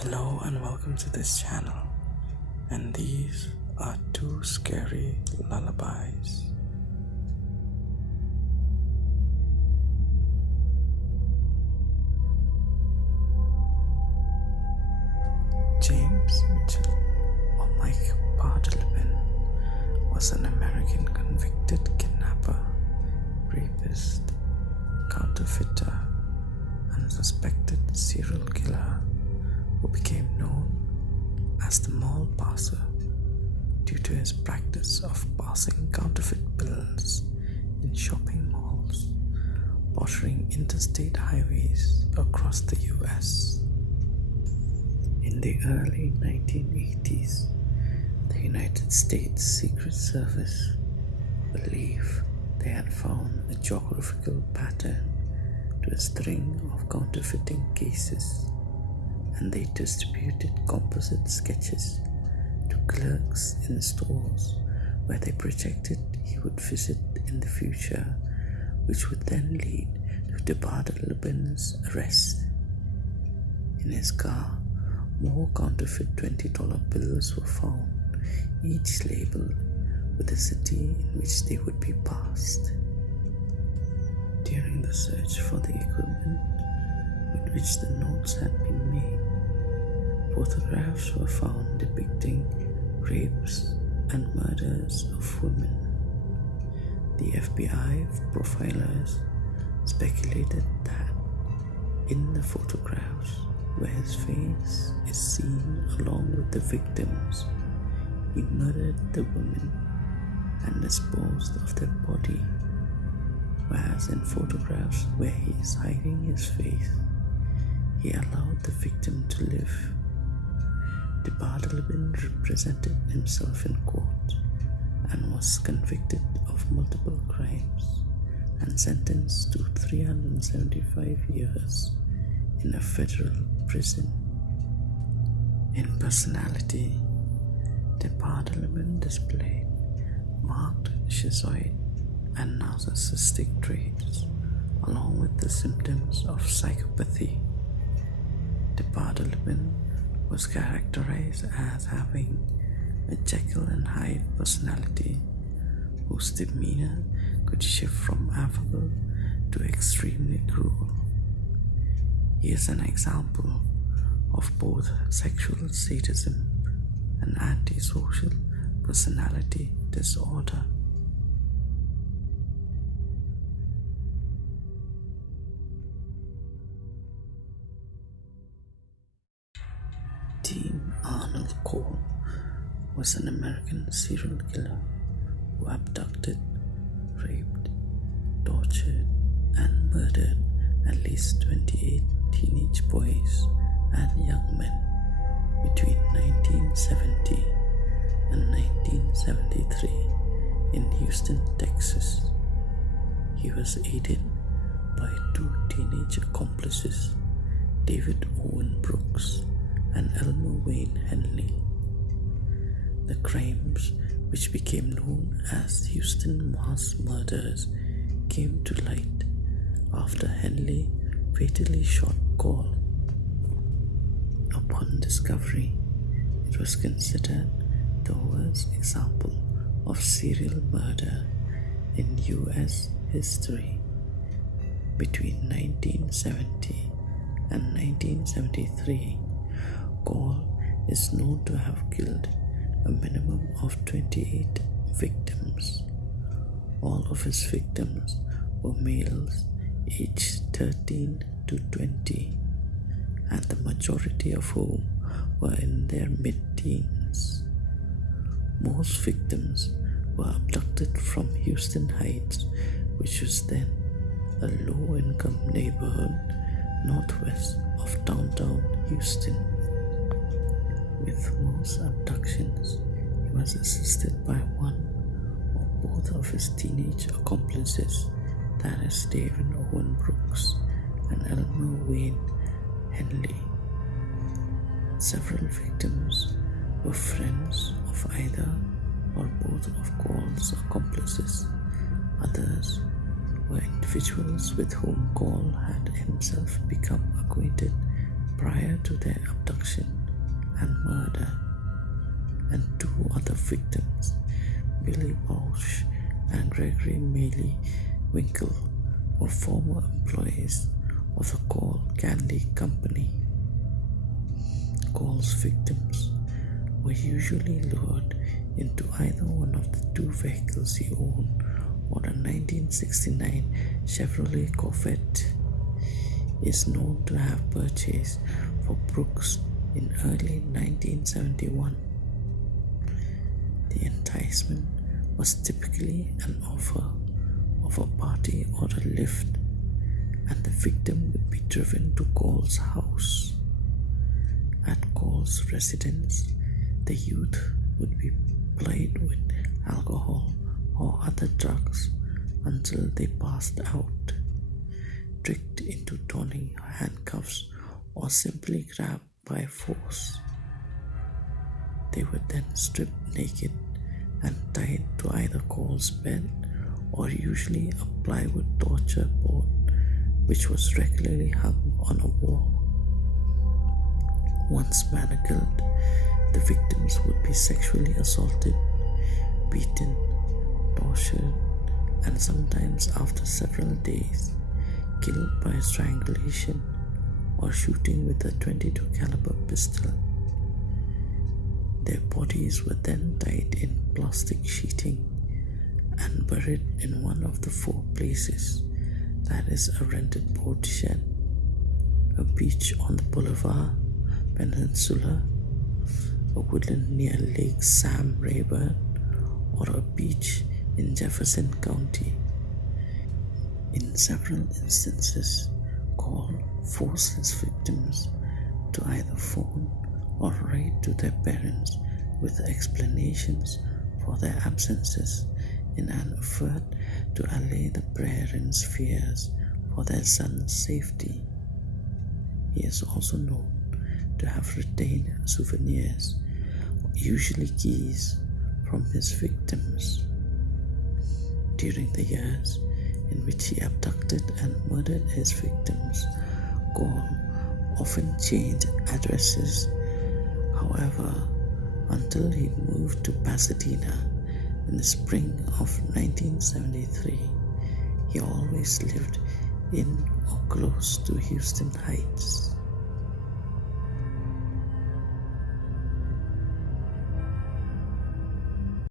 Hello and welcome to this channel, and these are two scary lullabies. James Mitchell, or Mike DeBardeleben, was an American convicted kidnapper, rapist, counterfeiter, and suspected serial killer who became known as the mall passer due to his practice of passing counterfeit bills in shopping malls bordering interstate highways across the US. In the early 1980s, the United States Secret Service believed they had found a geographical pattern to a string of counterfeiting cases, and they distributed composite sketches to clerks in stores where they projected he would visit in the future, which would then lead to DeBardeleben's arrest. In his car, more counterfeit $20 bills were found, each labeled with the city in which they would be passed. During the search for the equipment with which the notes had been made, photographs were found depicting rapes and murders of women. The FBI profilers speculated that in the photographs where his face is seen along with the victims, he murdered the women and disposed of their body, whereas in photographs where he is hiding his face, he allowed the victim to live. DeBardeleben represented himself in court and was convicted of multiple crimes and sentenced to 375 years in a federal prison. In personality, DeBardeleben displayed marked schizoid and narcissistic traits, along with the symptoms of psychopathy. DeBardeleben was characterized as having a Jekyll and Hyde personality, whose demeanor could shift from affable to extremely cruel. He is an example of both sexual sadism and antisocial personality disorder. Arnold Corll was an American serial killer who abducted, raped, tortured, and murdered at least 28 teenage boys and young men between 1970 and 1973 in Houston, Texas. He was aided by two teenage accomplices, David Owen Brooks and Elmer Wayne Henley. The crimes, which became known as Houston mass murders, came to light after Henley fatally shot Corll. Upon discovery, it was considered the worst example of serial murder in US history. Between 1970 and 1973, Corll is known to have killed a minimum of 28 victims. All of his victims were males aged 13 to 20, and the majority of whom were in their mid-teens. Most victims were abducted from Houston Heights, which was then a low-income neighborhood northwest of downtown Houston. With most abductions, he was assisted by one or both of his teenage accomplices, that is David Owen Brooks and Elmer Wayne Henley. Several victims were friends of either or both of Corll's accomplices. Others were individuals with whom Corll had himself become acquainted Prior to their abduction and murder, and two other victims, Billy Bausch and Gregory Mealy Winkle, were former employees of the Corll Candy Company. Corll's victims were usually lured into either one of the two vehicles he owned or a 1969 Chevrolet Corvette he is known to have purchased for Brooks in early 1971. The enticement was typically an offer of a party or a lift, and the victim would be driven to Corll's house. At Corll's residence, the youth would be plied with alcohol or other drugs until they passed out, tricked into donning handcuffs, or simply grabbed by force. They were then stripped naked and tied to either Corll's bed or usually a plywood torture board which was regularly hung on a wall. Once manacled, the victims would be sexually assaulted, beaten, tortured, and sometimes after several days, killed by strangulation or shooting with a .22 caliber pistol. Their bodies were then tied in plastic sheeting and buried in one of the four places, that is a rented boat shed, a beach on the Boulevard Peninsula, a woodland near Lake Sam Rayburn, or a beach in Jefferson County. In several instances, Corll forced his victims to either phone or write to their parents with explanations for their absences in an effort to allay the parents' fears for their son's safety. He is also known to have retained souvenirs, usually keys, from his victims. During the years in which he abducted and murdered his victims, Corll often changed addresses. However, until he moved to Pasadena in the spring of 1973, he always lived in or close to Houston Heights.